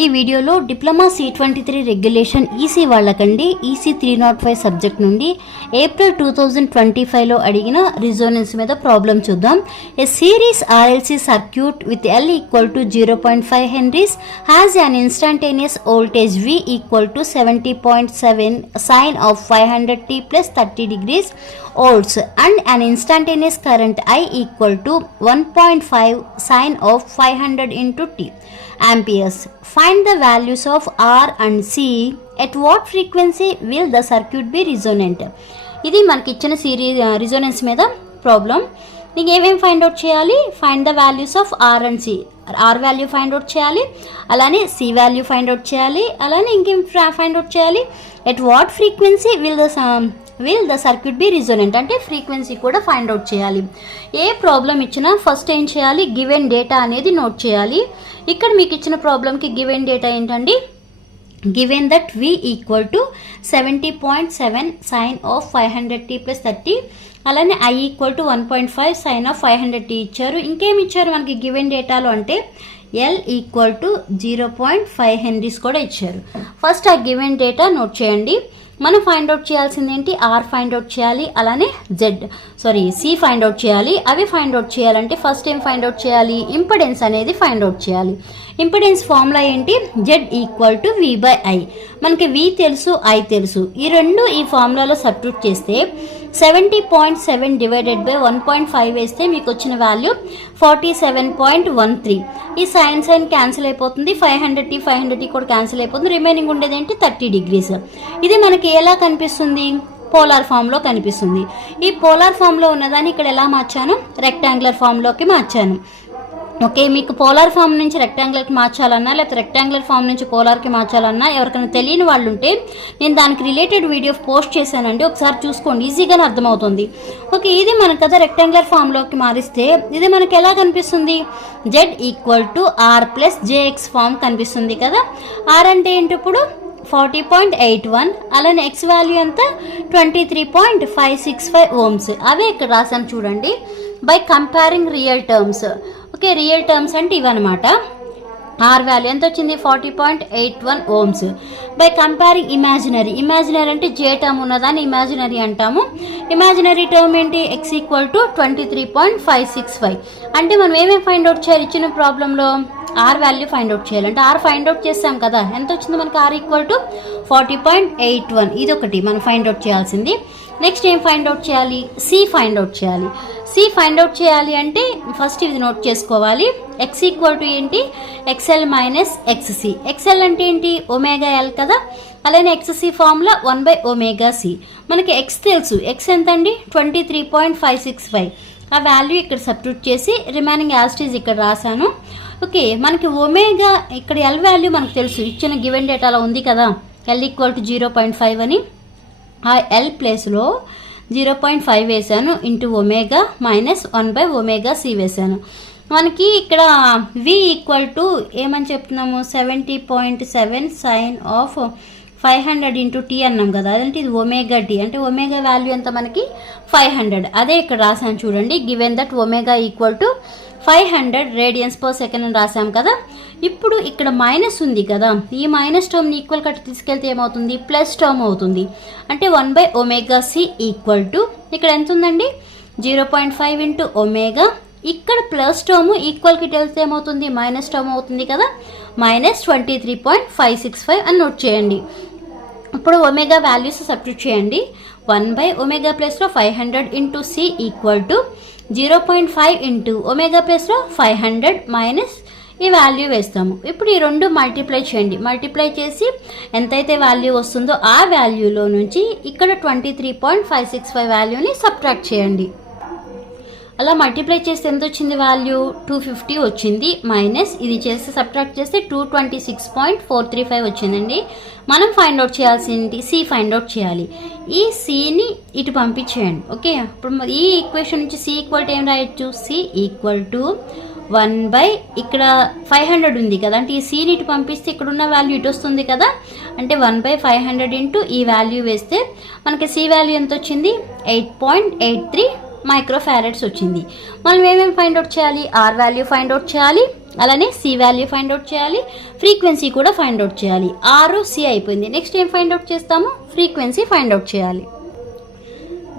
ఈ వీడియోలో diploma C23 regulation EC వాళ్ళకండి ఈసీ 305 సబ్జెక్ట్ నుండి ఏప్రిల్ 2025లో అడిగిన రిజోనెన్స్ మీద ప్రాబ్లం చూద్దాం. A series RLC circuit with L equal to 0.5 henries has an instantaneous voltage V equal to 70.7 sine of 500t plus 30 degrees volts and an instantaneous current I equal to 1.5 sine of 500 into t amperes. Find the values of R and C. At what frequency will the circuit be resonant? ఇది మనకి ఇచ్చిన resonance మీద problem. నీకు ఏమేమి find out చేయాలి? Find the values of R and C. R value find out చేయాలి, అలానే C value find out చేయాలి, అలానే ఇంకేం ఫైండ్ అవుట్ చేయాలి? At what frequency will the circuit be resonant అంటే ఫ్రీక్వెన్సీ కూడా ఫైండ్ అవుట్ చేయాలి. ఏ ప్రాబ్లం ఇచ్చినా ఫస్ట్ ఏం చేయాలి? గివెన్ డేటా అనేది నోట్ చేయాలి. ఇక్కడ మీకు ఇచ్చిన ప్రాబ్లంకి గివెన్ డేటా ఏంటండి? Given that V equal to 70.7 sine of 500t plus 30, అలానే I equal to 1.5 sine of 500t ఇచ్చారు. ఇంకేమి ఇచ్చారు మనకి గివెన్ డేటాలో అంటే L ఈక్వల్ టు 0.5 హెన్రీస్ కూడా ఇచ్చారు. ఫస్ట్ ఆ గివెన్ డేటా నోట్ చేయండి. మనం ఫైండ్ అవుట్ చేయాల్సింది ఏంటి? ఆర్ ఫైండ్ అవుట్ చేయాలి, అలానే సి ఫైండ్ అవుట్ చేయాలి. అవి ఫైండ్ అవుట్ చేయాలంటే ఫస్ట్ ఏం ఫైండ్ అవుట్ చేయాలి? ఇంపెడెన్స్ అనేది ఫైండ్ అవుట్ చేయాలి. ఇంపెడెన్స్ ఫార్ములా ఏంటి? Z equal to V/I. మనకి V తెలుసు, I తెలుసు. ఈ రెండు ఈ ఫార్ములాలో సబ్స్టిట్యూట్ చేస్తే 70.7 డివైడెడ్ బై 1.5 వేస్తే మీకు వచ్చిన వాల్యూ 47.13. ఈ సైన్ క్యాన్సిల్ అయిపోతుంది, 500t కూడా క్యాన్సిల్ అయిపోతుంది. రిమైనింగ్ ఉండేది ఏంటి? 30 డిగ్రీస్. ఇది మనకి ఎలా కనిపిస్తుంది? పోలార్ ఫామ్లో కనిపిస్తుంది. ఈ పోలార్ ఫామ్లో ఉన్నదాన్ని ఇక్కడ ఎలా మార్చాను? రెక్టాంగులర్ ఫామ్లోకి మార్చాను. ఓకే, మీకు పోలార్ ఫామ్ నుంచి రెక్టాంగులర్కి మార్చాలన్నా లేకపోతే రెక్టాంగులర్ ఫామ్ నుంచి పోలార్కి మార్చాలన్నా ఎవరికైనా తెలియని వాళ్ళు ఉంటే నేను దానికి రిలేటెడ్ వీడియో పోస్ట్ చేశానండి, ఒకసారి చూసుకోండి, ఈజీగానే అర్థమవుతుంది. ఓకే, ఇది మనకు కదా రెక్టాంగులర్ ఫామ్లోకి మారిస్తే ఇది మనకి ఎలా కనిపిస్తుంది? Z equal to R plus JX form కనిపిస్తుంది కదా. R అంటే ఏంటి? ఇప్పుడు 40.81, అలానే X వాల్యూ ఎంత? 23.565 ఓమ్స్. అవే ఇక్కడ రాసాను చూడండి. By comparing real terms. Okay, real terms అంటే ఇవన్నమాట. ఆర్ వాల్యూ ఎంత వచ్చింది? 40.81 ఓమ్స్. బై కంపేరింగ్ ఇమాజినరీ అంటే జే టర్మ్ ఉన్నదాన్ని ఇమాజినరీ అంటాము. ఇమాజినరీ టర్మ్ ఏంటి? X equal to 23.565. అంటే మనం ఏమేమి ఫైండ్ అవుట్ చేయాలి ఇచ్చిన ప్రాబ్లంలో? ఆర్ వాల్యూ ఫైండ్ అవుట్ చేయాలంటే ఆర్ ఫైండ్ అవుట్ చేస్తాం కదా. ఎంత వచ్చింది మనకి? R equal to 40.81. ఇది ఒకటి మనం ఫైండ్ అవుట్ చేయాల్సింది. నెక్స్ట్ ఏం ఫైండ్ అవుట్ చేయాలి? సి ఫైండ్ అవుట్ చేయాలి. సి ఫైండ్ అవుట్ చేయాలి అంటే ఫస్ట్ ఇది నోట్ చేసుకోవాలి. ఎక్స్ ఈక్వల్ టు ఏంటి? XL minus XC. XL అంటే ఏంటి? ఒమేగా L కదా. అలానే XC ఫార్ములా 1/ωc. మనకి X తెలుసు. X ఎంత అండి? 23.565. ఆ వాల్యూ ఇక్కడ సబ్స్టిట్యూట్ చేసి రిమైనింగ్ యాస్టీజ్ ఇక్కడ రాశాను. ఓకే, మనకి ఒమేగా ఇక్కడ L వాల్యూ మనకు తెలుసు, ఇచ్చిన గివెన్ డేటాలో ఉంది కదా. L ఈక్వల్ టు 0.5 అని ఆ L ప్లేస్లో 0.5 వేసాను ఇంటూ ఒమేగా మైనస్ 1/ωc వేసాను. మనకి ఇక్కడ V ఈక్వల్ టు ఏమని చెప్తున్నాము? 70.7 సైన్ ఆఫ్ 500 ఇంటూ టీ అన్నాం కదా. అదంటే ఇది ఒమేగా టీ అంటే ఒమేగా వాల్యూ ఎంత మనకి? 500. అదే ఇక్కడ రాసాను చూడండి. Given that omega equal to 500 radians per second అని రాసాం కదా. ఇప్పుడు ఇక్కడ మైనస్ ఉంది కదా, ఈ మైనస్ టర్మ్ని ఈక్వల్ కట్ తీసుకెళ్తే ఏమవుతుంది? ప్లస్ టర్మ్ అవుతుంది. అంటే 1/ωc ఈక్వల్ టు ఇక్కడ ఎంత ఉందండి? 0.5 ఇంటూ ఒమేగా. ఇక్కడ ప్లస్ టర్మ్ ఈక్వల్కి వెళ్తే ఏమవుతుంది? మైనస్ టర్మ్ అవుతుంది కదా. మైనస్ 23.565 అని నోట్ చేయండి. ఇప్పుడు ఒమేగా వాల్యూస్ సబ్స్టిట్యూట్ చేయండి. 1/ωప్లస్లో 500 into C equal to 0.5 into omega ప్లస్లో 500 మైనస్ ఈ వాల్యూ వేస్తాము. ఇప్పుడు ఈ రెండు మల్టిప్లై చేయండి. మల్టిప్లై చేసి ఎంతైతే వాల్యూ వస్తుందో ఆ వాల్యూలో నుంచి ఇక్కడ 23.565 వాల్యూని సబ్ట్రాక్ట్ చేయండి. అలా మల్టిప్లై చేస్తే ఎంత వచ్చింది వాల్యూ? 250 వచ్చింది. మైనస్ ఇది చేస్తే సబ్ట్రాక్ట్ చేస్తే 226.435 వచ్చిందండి. మనం ఫైండ్ అవుట్ చేయాల్సింది సి ఫైండ్ అవుట్ చేయాలి. ఈ సిని ఇటు పంపించేయండి. ఓకే, ఇప్పుడు ఈ ఈక్వేషన్ నుంచి సి ఈక్వల్ టు ఏం రాయొచ్చు? సి ఈక్వల్ టు 1 ఇక్కడ 500 ఉంది కదా, అంటే ఈ సిని ఇటు పంపిస్తే ఇక్కడ ఉన్న వాల్యూ ఇటు వస్తుంది కదా. అంటే 1/500 ఇంటూ ఈ వాల్యూ వేస్తే మనకి సి వాల్యూ ఎంత వచ్చింది? 8.83 మైక్రోఫారెడ్స్ వచ్చింది. మనం ఏమేమి ఫైండ్ అవుట్ చేయాలి? ఆర్ వాల్యూ ఫైండ్ అవుట్ చేయాలి, అలానే సి వాల్యూ ఫైండ్ అవుట్ చేయాలి, ఫ్రీక్వెన్సీ కూడా ఫైండ్ అవుట్ చేయాలి. ఆర్ సి అయిపోయింది. నెక్స్ట్ ఏం ఫైండ్ అవుట్ చేస్తాము? ఫ్రీక్వెన్సీ ఫైండ్ అవుట్ చేయాలి.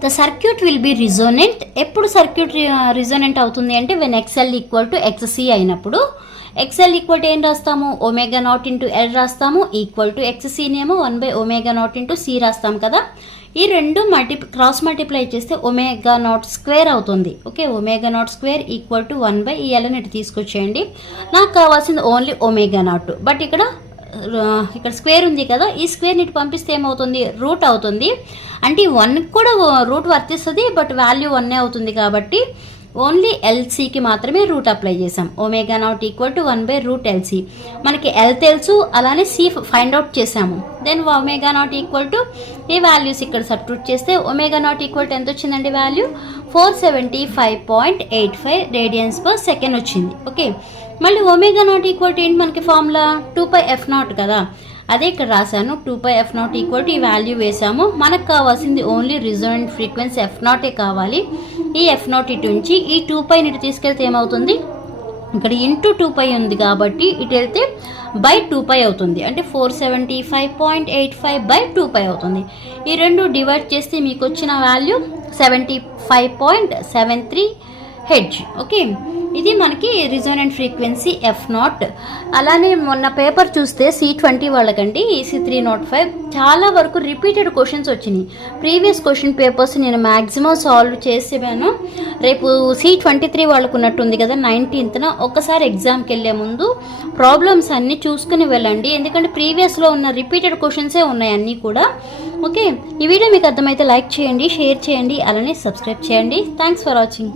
The circuit will be resonant. ఎప్పుడు సర్క్యూట్ రిజోనెంట్ అవుతుంది అంటే when XL equal to XC అయినప్పుడు. ఎక్స్ఎల్ ఈక్వల్ టు ఏం రాస్తాము? ఒమేగా నాట్ ఇంటూ ఎల్ రాస్తాము, ఈక్వల్ టు ఎక్స్సీనేమో 1/ఒమేగా నాట్ ఇంటూ సి రాస్తాం కదా. ఈ రెండు క్రాస్ మల్టిప్లై చేస్తే ఒమేగా నాట్ స్క్వేర్ అవుతుంది. Okay, omega naught square equal to 1/, ఈ ఎల్ ఇటు తీసుకొచ్చేయండి. నాకు కావాల్సింది ఓన్లీ ఒమేగా నాట్, బట్ ఇక్కడ స్క్వేర్ ఉంది కదా, ఈ స్క్వేర్ ఇటు పంపిస్తే ఏమవుతుంది? రూట్ అవుతుంది. అంటే 1 కూడా రూట్ వర్తిస్తుంది, బట్ వాల్యూ 1 అవుతుంది కాబట్టి ఓన్లీ ఎల్సీకి మాత్రమే రూట్ అప్లై చేసాం. Omega not equal to 1/√LC. మనకి ఎల్ తెలుసు, అలానే సి ఫైండ్ అవుట్ చేసాము. Then omega not equal to ఈ వాల్యూస్ ఇక్కడ సబ్స్టిట్యూట్ చేస్తే ఒమేగా నాట్ ఈక్వల్ టు ఎంత వచ్చిందండి? వాల్యూ 475.85 రేడియన్స్ పర్ సెకండ్ వచ్చింది. ఓకే, మళ్ళీ ఒమేగా నాట్ ఈక్వల్ టు ఏంటి మనకి ఫార్ములా? 2πf0 కదా, అదే ఇక్కడ రాశాను. 2πf0 ఈక్వల్ టు ఈ వాల్యూ వేసాము. మనకు కావాల్సింది ఓన్లీ రిజోనెంట్ ఫ్రీక్వెన్సీ f0 కావాలి. ఈ f0 ఇటు నుంచి ఈ 2π ఇటు తీసుకెళ్తే ఏమవుతుంది? ఇక్కడ ఇంటూ 2π ఉంది కాబట్టి ఇటు వెళ్తే బై 2π అవుతుంది. అంటే 475.85/2π అవుతుంది. ఈ రెండు డివైడ్ చేస్తే మీకు వచ్చిన వాల్యూ 75.73 హెడ్జ్. ఓకే, ఇది మనకి రిజోనెంట్ ఫ్రీక్వెన్సీ f0. అలానే మొన్న పేపర్ చూస్తే C20 వాళ్ళకండి ECE305 చాలా వరకు రిపీటెడ్ క్వశ్చన్స్ వచ్చినాయి. ప్రీవియస్ క్వశ్చన్ పేపర్స్ నేను మ్యాక్సిమం సాల్వ్ చేసేవాను. రేపు C23 వాళ్ళకు ఉన్నట్టుంది కదా 19th, ఒక్కసారి ఎగ్జామ్కి వెళ్ళే ముందు ప్రాబ్లమ్స్ అన్నీ చూసుకుని వెళ్ళండి. ఎందుకంటే ప్రీవియస్లో ఉన్న రిపీటెడ్ క్వశ్చన్సే ఉన్నాయి అన్నీ కూడా. ఓకే, ఈ వీడియో మీకు అర్థమైతే లైక్ చేయండి, షేర్ చేయండి, అలానే సబ్స్క్రైబ్ చేయండి. Thanks for watching.